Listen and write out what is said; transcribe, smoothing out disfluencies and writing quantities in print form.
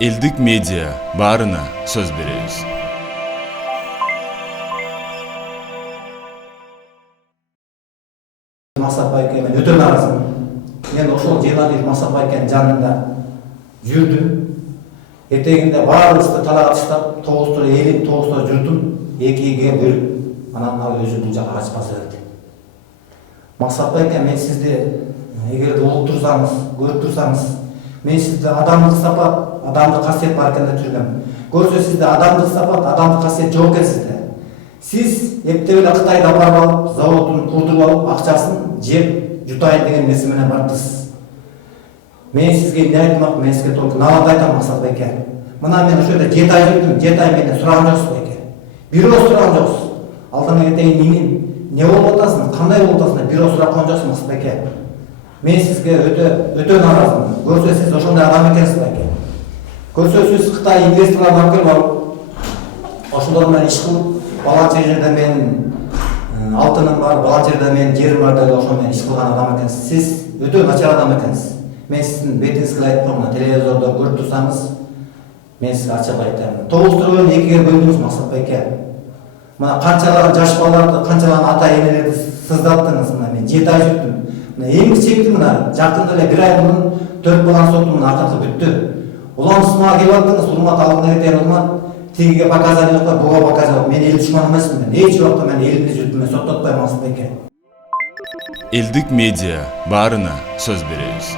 Элдик медиа баарына сөз беребиз. Мақсат Байке, мен өтө нааразымын. Мен ошол Желалиев Мақсат Байкенин жанында жүрдүм. Эртегинде баарыбызды талаап таштап, 9 элип 9 журтун экиге бөлүп, анан өзү бул жака качып баса берди. Мақсат Байке, мен сизди эгерде угуп турсаңыз, көрүп турсаңыз, мен сизде адамдык сапат, адамдык касиет бар экен деп жүргөм. Көрсө сизде адамдык сапат, адамдык касиет жок экен сизде. Сиз эптеп эле Кытайда барып алып, заводун курдуруп алып, акчасын жеп жутайын деген нерсе менен бардыңыз. Мен сизге эмне айтмак, мен сизге только налат айтам, Мақсат Байке. Мына мен ошол жерде 7 ай жүрдүм, 7 ай менден сураган жоксуз Байке. Бирөө сураган жоксуз. Алдыңа кетейин менин не болуп атасың, кандай болуп атасың деп бирөө сурап койгон жоксуз, Мақсат Байке. Мен сизге өтө нааразымын. Көрсө сиз ошондой адам экенсиз Байке. Көрсө сиз Кытай инвесторлорун алып келип алып, ошолор менен иш кылып, баланча жерде менин алтыным бар, баланча жерде менин жерим бар деп ошол менен иш кылган адам экенсиз. Сиз өтө начар адам экенсиз. Мен сиздин бетиңизге айтып турмун, телевизордо көрүп турсаңыз, мен сизге ачык айтам. 9 экиге бөлдүңүз, Мақсат Байке. Мына канчалаган жаш балаларды, канчалаган ата энелерди сыздаттыңыз. Мына мен 7 ай жүрдүм. Мына эң чекти мына жакында эле 1 ай мурун 4 баланы соттум, мына акыркы бүттү. Улам сымага келип аттыңыз, урмат алдына кетейин, урмат. Тигиге показания кылып, буга показания. Мен эл душманы эмесмин. Эч убакта мен элимди жүрдүм, мен соттотпойм, Мақсат Байке. Элдик медиа баарына сөз беребиз.